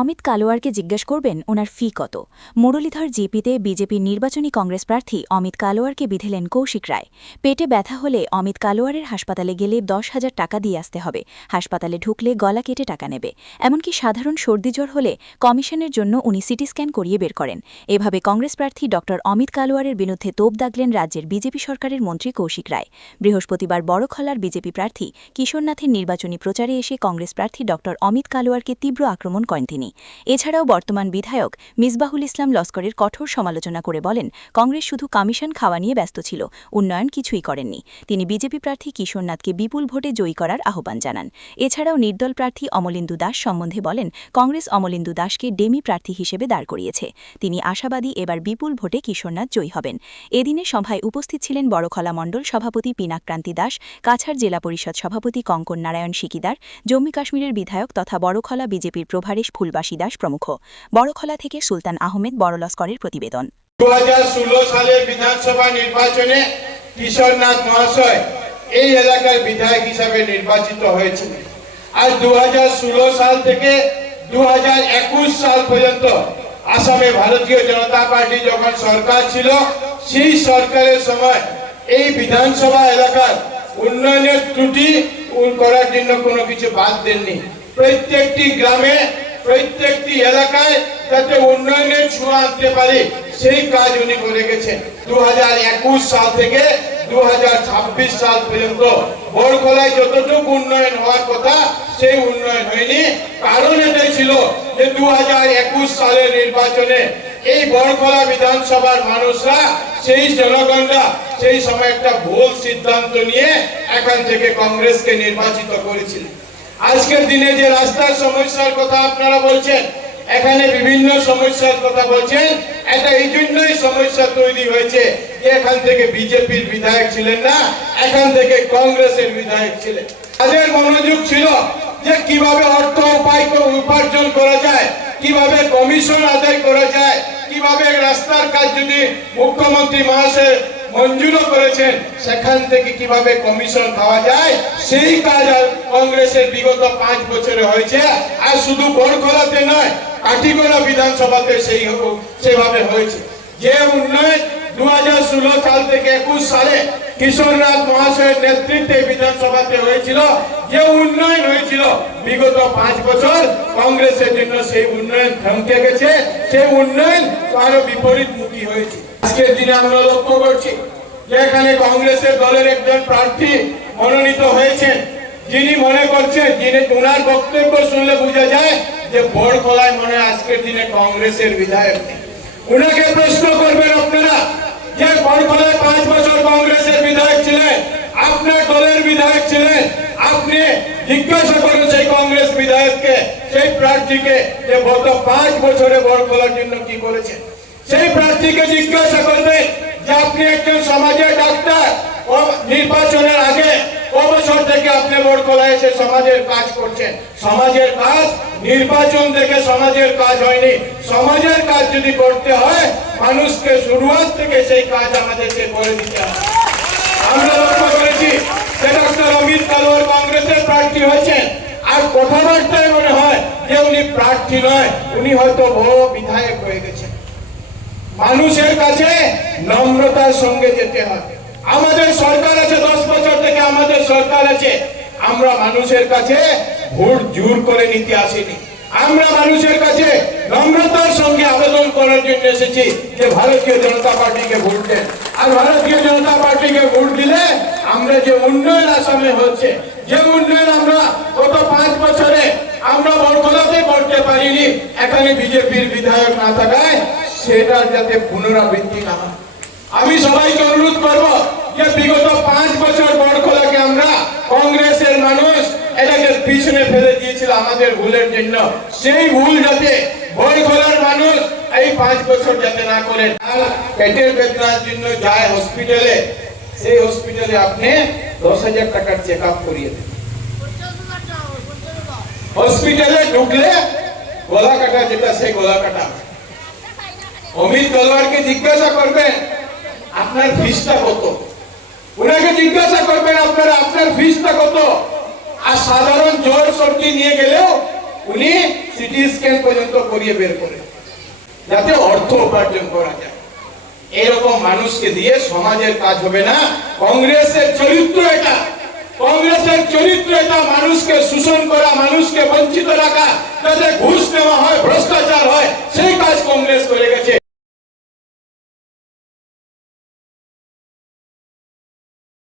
অমিত কালোয়ারকে জিজ্ঞেস করবেন ওনার ফি কত। মুরলীধর জিপিতে বিজেপির নির্বাচনী কংগ্রেস প্রার্থী অমিত কালোয়ারকে বিধেলেন কৌশিক রায়। পেটে ব্যথা হলে অমিত কালোয়ারের হাসপাতালে গেলে 10,000 টাকা দিয়ে আসতে হবে। হাসপাতালে ঢুকলে গলা কেটে টাকা নেবে। এমনকি সাধারণ সর্দিজ্বর হলে কমিশনের জন্য উনি সিটি স্ক্যান করিয়ে বের করেন। এভাবে কংগ্রেস প্রার্থী ড অমিত কালোয়ারের বিরুদ্ধে তোপ দাগলেন রাজ্যের বিজেপি সরকারের মন্ত্রী কৌশিক রায়। বৃহস্পতিবার বড়খলার বিজেপি প্রার্থী কিশোরনাথের নির্বাচনী প্রচারে এসে কংগ্রেস প্রার্থী ড অমিত কালোয়ারকে তীব্র আক্রমণ করেন তিনি। এছাড়াও বর্তমান বিধায়ক মিসবাহুল ইসলাম লস্করের কঠোর সমালোচনা করে বলেন, কংগ্রেস শুধু কমিশন খাওয়া নিয়ে ব্যস্ত ছিল, উন্নয়ন কিছুই করেননি। তিনি বিজেপি প্রার্থী কিশোরনাথকে বিপুল ভোটে জয়ী করার আহ্বান জানান। এছাড়াও নির্দল প্রার্থী অমলেন্দু দাস সম্বন্ধে বলেন, কংগ্রেস অমলেন্দু দাসকে ডেমি প্রার্থী হিসেবে দাঁড় করিয়েছে। তিনি আশাবাদী এবার বিপুল ভোটে কিশোরনাথ জয়ী হবেন। এদিনে সভায় উপস্থিত ছিলেন বড়খলা মণ্ডল সভাপতি পিনাকক্রান্তি দাস, কাছাড় জেলা পরিষদ সভাপতি কঙ্কন নারায়ণ সিকিদার, জম্মু কাশ্মীরের বিধায়ক তথা বড়খলা বিজেপির প্রভারেশ ফুলবাসী দাস প্রমুখ। বড়খলা থেকে সুলতান আহমেদ বড়লস্করের প্রতিবেদন। 2016 সালের বিধানসভা নির্বাচনে কিশোরনাথ মহাশয় এই এলাকার বিধায়ক হিসাবে নির্বাচিত হয়েছিলেন। আর 2016 সাল থেকে 2021 সাল পর্যন্ত আসামে ভারতীয় জনতা পার্টি যখন সরকার ছিল, সেই সরকারের সময় এই বিধানসভা এলাকার উন্নয়নের ত্রুটি করার জন্য কোনো কিছু বাদ দেননি। প্রত্যেকটি গ্রামে প্রত্যেকটি এলাকায় যাতে উন্নয়নের ছোঁয়া আনতে পারে সেই কাজ উনি করে গেছেন। 2021 সাল থেকে 2026 সাল পর্যন্ত বড়খলায় যতটুকু উন্নয়ন হওয়ার কথা সেই উন্নয়ন হয়নি। কারণ এটাই ছিল যে 2021 সালের নির্বাচনে এই বড়খলা বিধানসভার মানুষরা, সেই জনগণরা সেই সময় একটা ভুল সিদ্ধান্ত নিয়ে এখান থেকে কংগ্রেসকে নির্বাচিত করেছিলেন। আজকের দিনে যে রাস্তার সমস্যার কথা আপনারা বলছেন, এখানে বিভিন্ন সমস্যার কথা বলছেন, এটা এই জন্যই সমস্যা তৈরি হয়েছে যে এখান থেকে বিজেপির বিধায়ক ছিলেন না, এখান থেকে কংগ্রেসের বিধায়ক ছিলেন। তাদের মনোযোগ ছিল যে কিভাবে অর্থ উপার্জন করা যায়, কিভাবে কমিশন আদায় করা যায়, কিভাবে রাস্তার কাজ যদি মুখ্যমন্ত্রী মহাশয় মঞ্জুরও করেছেন সেখান থেকে কিভাবে কমিশন খাওয়া যায়, সেই কাজ কংগ্রেসের বিগত 5 বছরে হয়েছে। আর শুধু বড়খলাতে নয়, কাটিগড়া বিধানসভাতে সেভাবে হয়েছে। যে উন্নয়ন 2016 সাল থেকে 21 সালে কিশোরনাথ মহাশয়ের নেতৃত্বে বিধানসভাতে হয়েছিল, যে উন্নয়ন হয়েছিল বিগত 5 বছর কংগ্রেসের জন্য সেই উন্নয়ন থমকে গেছে, সেই উন্নয়ন আরো বিপরীতমুখী হয়েছে। আজকের দিনে আমরা লক্ষ্য করছি যে এখানে কংগ্রেসের দলের একজন প্রার্থী মনোনীত হয়েছেন, যিনি মনে করছেন, যিনি ওনার বক্তব্য শুনলে বোঝা যায় যে বড়খলায় মনে আজকের দিনে কংগ্রেসের বিধায়ক নেই। উনাকে প্রশ্ন করবেন আপনারা যে বড়খলায় 5 বছর কংগ্রেসের বিধায়ক ছিলেন, আপনার দলের বিধায়ক ছিলেন, আপনি জিজ্ঞাসা করেন সেই কংগ্রেস বিধায়ককে, সেই প্রার্থীকে যে গত 5 বছরে বড়খলার জন্য কি করেছেন। সেই প্রার্থীকে জিজ্ঞাসা করবেন যে আপনি একজন সমাজের ডাক্তার, নির্বাচনের আগে বছর থেকে আপনি বড়খলায় এসে সমাজের কাজ করছেন। সমাজের কাজ নির্বাচন থেকে সমাজের কাজ হয়নি। সমাজের কাজ যদি করতে হয় মানুষকে শুরুয়াত থেকে সেই কাজ আমাদেরকে করে দিতে হবে। আমরা লক্ষ্য করেছি যে ডক্টর অমিত কালোয়ার কংগ্রেসের প্রার্থী হয়েছেন, আর কথাবার্তায় মনে হয় যে উনি প্রার্থী নয়, উনি হয়তো বড় বিধায়ক হয়ে গেছেন। মানুষের কাছে নম্রতার সঙ্গে যেতে হয়। আমাদের সরকার আছে, 10 বছর থেকে আমাদের সরকার আছে। আমরা মানুষের কাছে ভোট জোর করে নিতে আসিনি। আমরা মানুষের কাছে নম্রতার সঙ্গে আবেদন করার জন্য এসেছি যে ভারতীয় জনতা পার্টিকে ভোট দেন। আর ভারতীয় জনতা পার্টিকে ভোট দিলে আমরা যে উন্নয়ন আসামে হচ্ছে, যে উন্নয়ন আমরা গত 5 বছরে আমরা বড়খলাতে করতে পারিনি, এখানে বিজেপির বিধায়ক না থাকায় সেটার যাতে পুনরাবৃত্তি না হয়। আমি সবাইকে অনুরোধ করব যে বিগত 5 বছর বড়খলাকে আমরা কংগ্রেসের মানুষ এটাকে পিছনে ফেলে দিয়েছিল আমাদের ভুলের জন্য, সেই ভুল যাতে বড়খলার মানুষ এই 5 বছর যাতে না করেন। আর পেটের বেদনার জন্য যায় হসপিটালে, সেই হসপিটালে আপনি 10,000 টাকার চেক আপ করিয়ে দেন। হসপিটালে ঢুকলে গলা কাটা, যেটা সেই গলা কাটা। অমিত কালোয়ারকে জিজ্ঞাসা করবেন আপনার ফিসটা কত, উনাকে জিজ্ঞাসা করবেন আপনারা আপনার ফিসটা কত। আর সাধারণ জ্বর সর্দি নিয়ে গেলেও উনি সিটি স্ক্যান পর্যন্ত করিয়ে বের করে যাতে অর্থ উপার্জন করা যায়। এরকম মানুষকে দিয়ে সমাজের কাজ হবে না। কংগ্রেসের চরিত্র এটা, কংগ্রেসের চরিত্র এটা মানুষকে শোষণ করা, মানুষকে বঞ্চিত রাখা, যাতে ঘুষ নেওয়া হয়, ভ্রষ্টাচার হয়, সেই কাজ কংগ্রেস